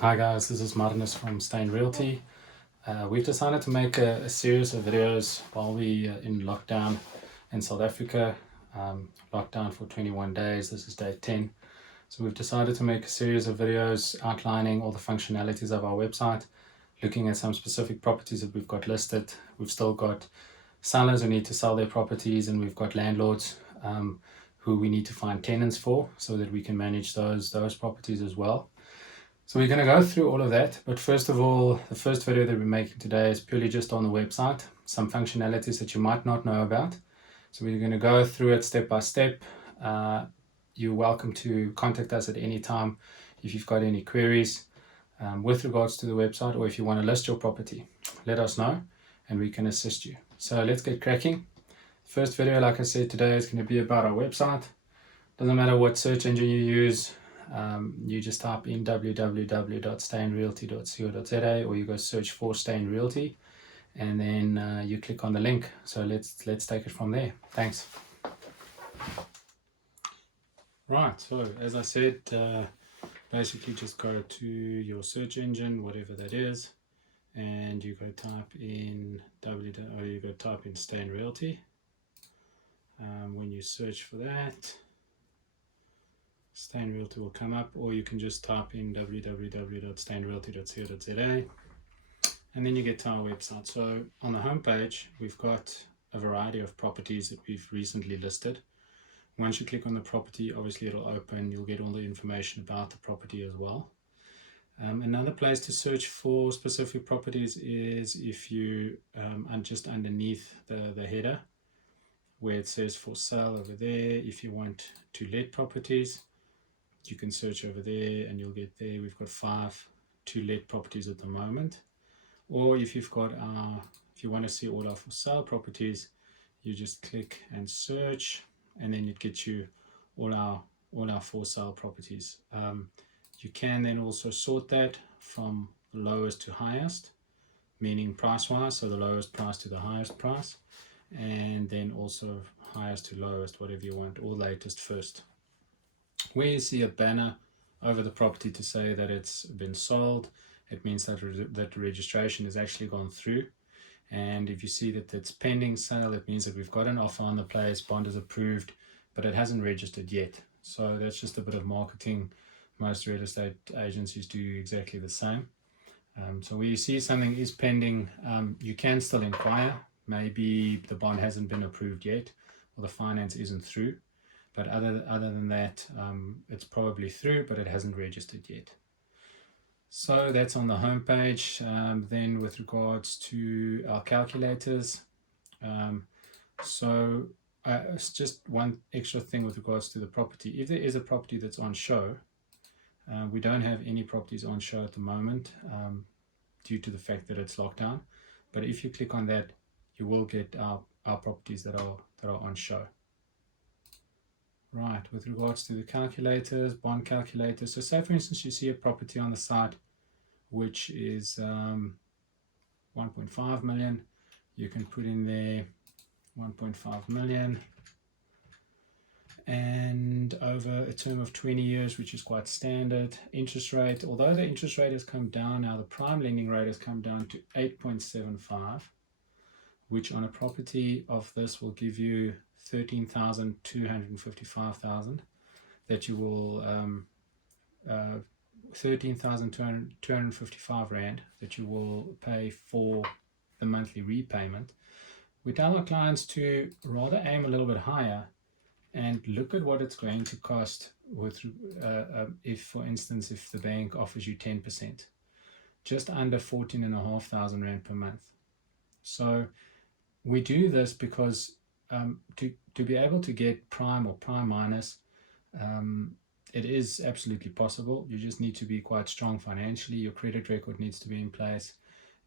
Hi guys, this is Martinus from Steyn Realty. We've decided to make a series of videos while we in lockdown in South Africa. Lockdown for 21 days, this is day 10. So we've decided to make a series of videos outlining all the functionalities of our website, looking at some specific properties that we've got listed. We've still got sellers who need to sell their properties, and we've got landlords who we need to find tenants for so that we can manage those properties as well. So we're going to go through all of that, but first of all, the first video that we're making today is purely just on the website, some functionalities that you might not know about. So we're going to go through it step by step. You're welcome to contact us at any time if you've got any queries with regards to the website, or if you want to list your property, let us know and we can assist you. So let's get cracking. First video, like I said, today is going to be about our website. Doesn't matter what search engine you use. You just type in www.steynrealty.co.za, or you go search for Steyn Realty, and then you click on the link. So let's take it from there. Thanks. Right, so as I said, basically just go to your search engine, whatever that is, and you go type in Steyn Realty. When you search for that, Steyn Realty will come up, or you can just type in www.steynrealty.co.za, and then you get to our website. So on the homepage, we've got a variety of properties that we've recently listed. Once you click on the property, obviously it'll open, you'll get all the information about the property as well. Another place to search for specific properties is if you just underneath the header where it says for sale over there. If you want to let properties, you can search over there and you'll get there. We've got 5 to let properties at the moment. Or if you've got if you want to see all our for sale properties, you just click and search, and then it gets you all our for sale properties. You can then also sort that from lowest to highest, meaning price wise, so the lowest price to the highest price, and then also highest to lowest, whatever you want, or latest first. Where you see a banner over the property to say that it's been sold, it means that the registration has actually gone through. And if you see that it's pending sale, it means that we've got an offer on the place, bond is approved, but it hasn't registered yet. So that's just a bit of marketing. Most real estate agencies do exactly the same. So where you see something is pending, you can still inquire. Maybe the bond hasn't been approved yet, or the finance isn't through. But other than that, it's probably through, but it hasn't registered yet. So that's on the homepage. Then with regards to our calculators, it's just one extra thing with regards to the property. If there is a property that's on show, we don't have any properties on show at the moment due to the fact that it's lockdown. But if you click on that, you will get our properties that are on show. Right, with regards to the calculators, bond calculators. So say for instance you see a property on the site which is 1.5 million. You can put in there 1.5 million, and over a term of 20 years, which is quite standard. Interest rate, although the interest rate has come down now, the prime lending rate has come down to 8.75, which on a property of this will give you 13,255,000 that you will 13,255 rand that you will pay for the monthly repayment. We tell our clients to rather aim a little bit higher and look at what it's going to cost with if, for instance, if the bank offers you 10%, just under 14,500 rand per month. So we do this because to be able to get prime or prime minus, it is absolutely possible. You just need to be quite strong financially. Your credit record needs to be in place,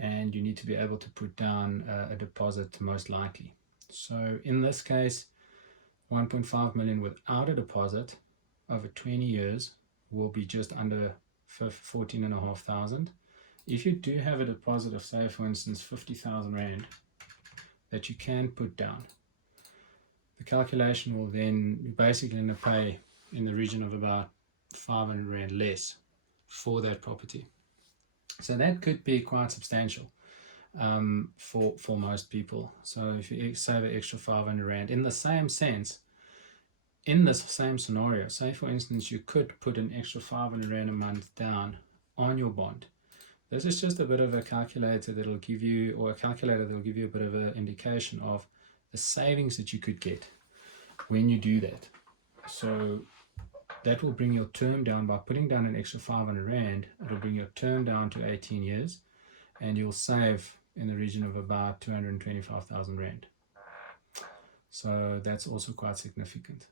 and you need to be able to put down a deposit most likely. So in this case, 1.5 million without a deposit over 20 years will be just under 14,500. If you do have a deposit of, say for instance, 50,000 rand that you can put down, the calculation will then basically pay in the region of about 500 rand less for that property. So that could be quite substantial for most people. So if you save an extra 500 Rand, in the same sense, in this same scenario, say for instance, you could put an extra 500 Rand a month down on your bond. This is just a bit of a calculator that'll give you, or a calculator that'll give you a bit of an indication of the savings that you could get when you do that. So that will bring your term down by putting down an extra 500 Rand. It'll bring your term down to 18 years, and you'll save in the region of about 225,000 Rand. So that's also quite significant.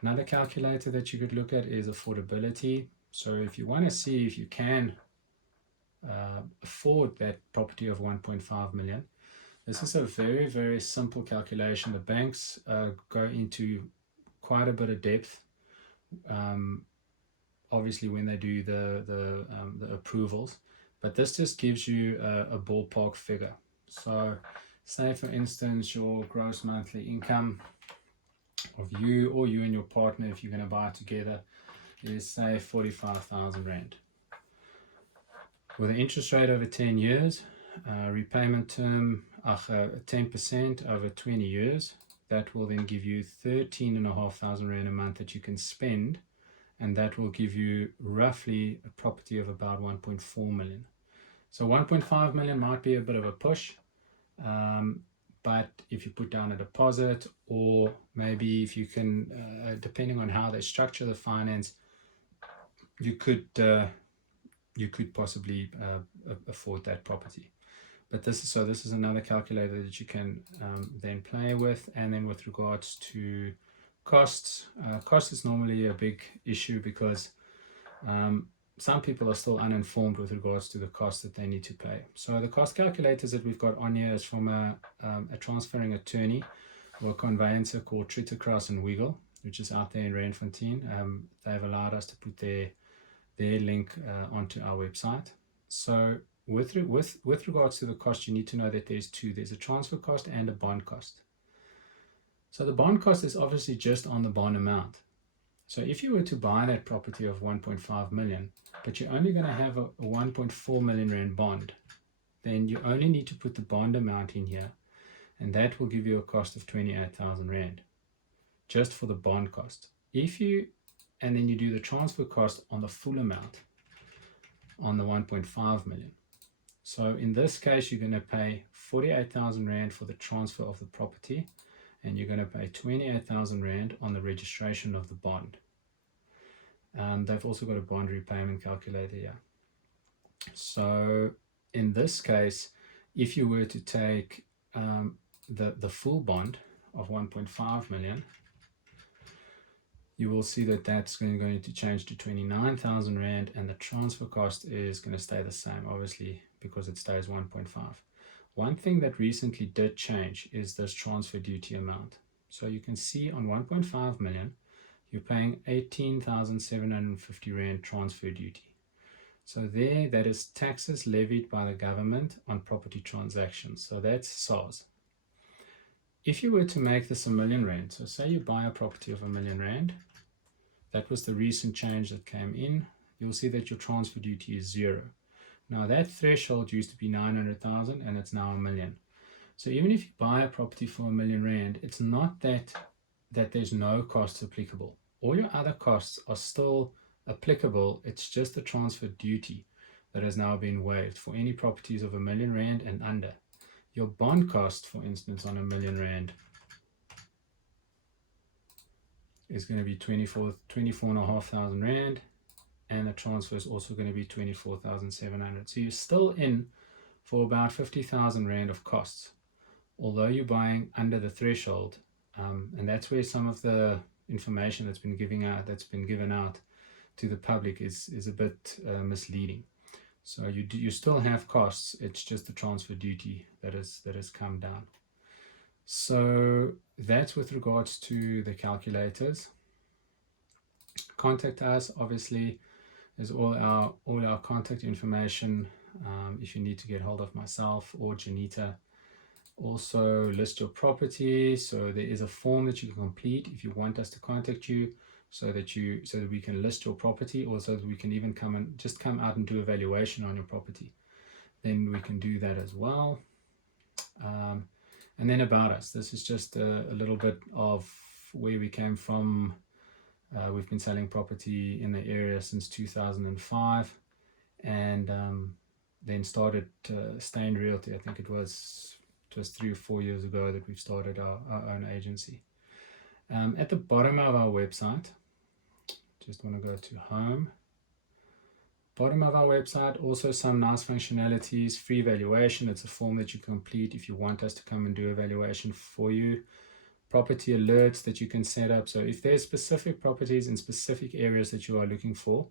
Another calculator that you could look at is affordability. So if you want to see if you can afford that property of 1.5 million, this is a very, very simple calculation. The banks go into quite a bit of depth, obviously when they do the approvals, but this just gives you a ballpark figure. So say for instance your gross monthly income of you or you and your partner, if you're going to buy together, is say 45,000 Rand. With an interest rate over 10 years, repayment term 10% over 20 years, that will then give you 13,500 Rand a month that you can spend, and that will give you roughly a property of about 1.4 million. So 1.5 million might be a bit of a push, but if you put down a deposit, or maybe if you can, depending on how they structure the finance, you could possibly afford that property. But this is another calculator that you can then play with. And then with regards to costs, cost is normally a big issue because some people are still uninformed with regards to the cost that they need to pay. So the cost calculators that we've got on here is from a transferring attorney or a conveyancer called Tritter, Cross and Wiggle, which is out there in Randfontein. They've allowed us to put their link onto our website. So with regards to the cost, you need to know that there's two. There's a transfer cost and a bond cost. So the bond cost is obviously just on the bond amount. So if you were to buy that property of 1.5 million, but you're only going to have a 1.4 million Rand bond, then you only need to put the bond amount in here, and that will give you a cost of 28,000 Rand just for the bond cost. And then you do the transfer cost on the full amount on the 1.5 million. So in this case, you're going to pay 48,000 Rand for the transfer of the property, and you're going to pay 28,000 Rand on the registration of the bond. They've also got a bond repayment calculator here. So in this case, if you were to take the full bond of 1.5 million, you will see that that's going to change to 29,000 Rand, and the transfer cost is going to stay the same, obviously, because it stays 1.5. One thing that recently did change is this transfer duty amount. So you can see on 1.5 million, you're paying 18,750 Rand transfer duty. So there, that is taxes levied by the government on property transactions. So that's SARS. If you were to make this R1 million, so say you buy a property of R1 million, that was the recent change that came in, you'll see that your transfer duty is 0. Now that threshold used to be 900,000 and it's now R1 million. So even if you buy a property for R1 million, it's not that there's no costs applicable. All your other costs are still applicable. It's just the transfer duty that has now been waived for any properties of R1 million and under. Your bond cost, for instance, on R1 million is going to be 24,500 Rand, and the transfer is also going to be 24,700. So you're still in for about 50,000 Rand of costs, although you're buying under the threshold, and that's where some of the information that's been given out to the public is a bit misleading. So you still have costs. It's just the transfer duty that has come down. So that's with regards to the calculators. Contact us. Obviously, there's all our contact information if you need to get hold of myself or Janita. Also list your property. So there is a form that you can complete if you want us to contact you. so that we can list your property, or so that we can even come out and do a valuation on your property, then we can do that as well. And then about us. This is just a little bit of where we came from. We've been selling property in the area since 2005, and then started Steyn Realty. I think it was 3 or 4 years ago that we've started our own agency. At the bottom of our website, just want to go to home. Bottom of our website, also some nice functionalities. Free valuation. It's a form that you complete if you want us to come and do a valuation for you. Property alerts that you can set up. So if there's specific properties in specific areas that you are looking for,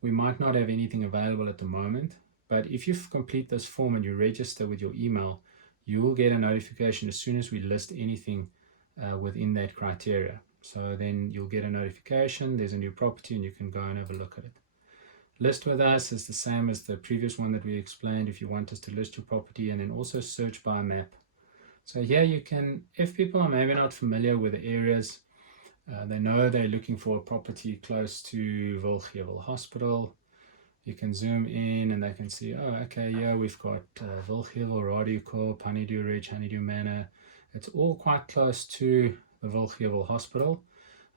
we might not have anything available at the moment, but if you complete this form and you register with your email, you will get a notification as soon as we list anything within that criteria. So then you'll get a notification, there's a new property, and you can go and have a look at it. List with us is the same as the previous one that we explained, if you want us to list your property, and then also search by map. So here you can, if people are maybe not familiar with the areas, they know they're looking for a property close to Wilgevel Hospital, you can zoom in and they can see, oh, okay, yeah, we've got Wilgevel, Radiokorp, Honeydew Ridge, Honeydew Manor. It's all quite close to the Wilgevel Hospital.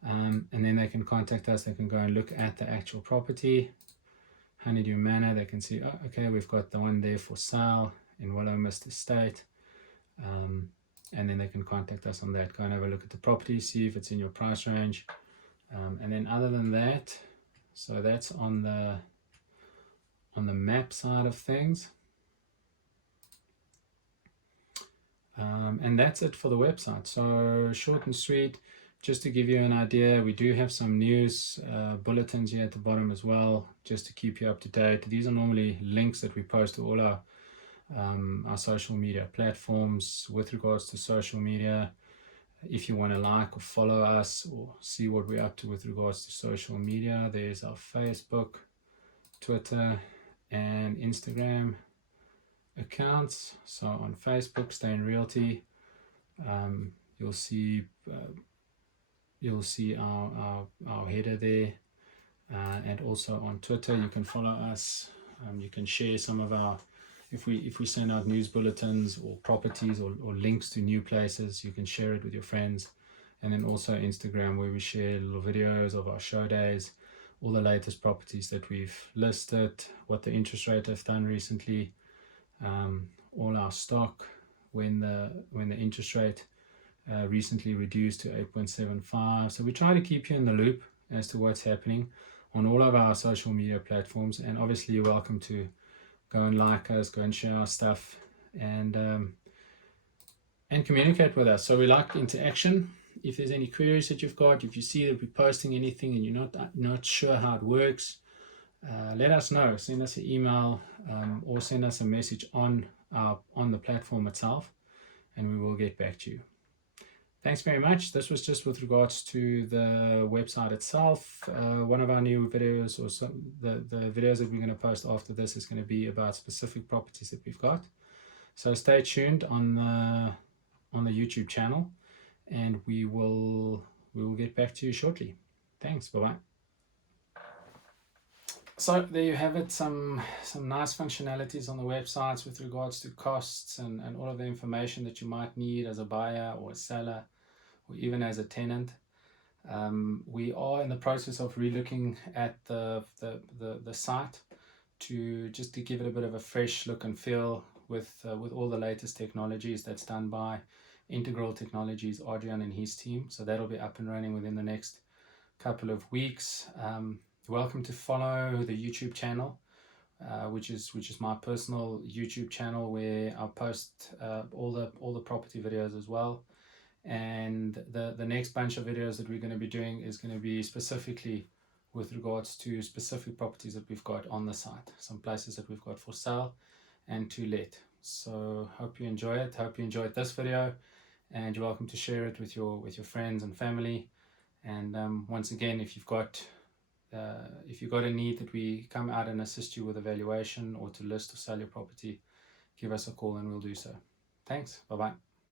And then they can contact us, they can go and look at the actual property. Honeydew Manor, they can see, oh, okay, we've got the one there for sale in Willowmist Estate. And then they can contact us on that, go and have a look at the property, see if it's in your price range. And then other than that, so that's on the map side of things. And that's it for the website. So short and sweet. Just to give you an idea, we do have some news bulletins here at the bottom as well, just to keep you up to date. These are normally links that we post to all our social media platforms. With regards to social media, if you want to like or follow us or see what we're up to with regards to social media, there's our Facebook, Twitter, and Instagram accounts. So on Facebook, Steyn Realty, you'll see our header there, and also on Twitter you can follow us. You can share some of our, if we send out news bulletins or properties or links to new places, you can share it with your friends. And then also Instagram, where we share little videos of our show days, all the latest properties that we've listed, what the interest rate have done recently, all our stock when the interest rate recently reduced to 8.75. So we try to keep you in the loop as to what's happening on all of our social media platforms. And obviously you're welcome to go and like us, go and share our stuff, and communicate with us. So we like interaction. If there's any queries that you've got, if you see that we're posting anything and you're not sure how it works, let us know. Send us an email, or send us a message on the platform itself, and we will get back to you. Thanks very much. This was just with regards to the website itself. One of our new videos, or the videos that we're going to post after this, is going to be about specific properties that we've got. So stay tuned on the YouTube channel, and we will get back to you shortly. Thanks. Bye-bye. So there you have it, some nice functionalities on the websites with regards to costs and all of the information that you might need as a buyer or a seller, or even as a tenant. We are in the process of relooking at the site to give it a bit of a fresh look and feel with all the latest technologies that's done by Integral Technologies, Adrian and his team. So that'll be up and running within the next couple of weeks. Welcome to follow the YouTube channel, which is my personal YouTube channel, where I'll post all the property videos as well. And the next bunch of videos that we're going to be doing is going to be specifically with regards to specific properties that we've got on the site, some places that we've got for sale and to let. So hope you enjoy it. Hope you enjoyed this video, and you're welcome to share it with your friends and family. And once again, if you've got a need that we come out and assist you with a valuation or to list or sell your property, give us a call and we'll do so. Thanks. Bye-bye.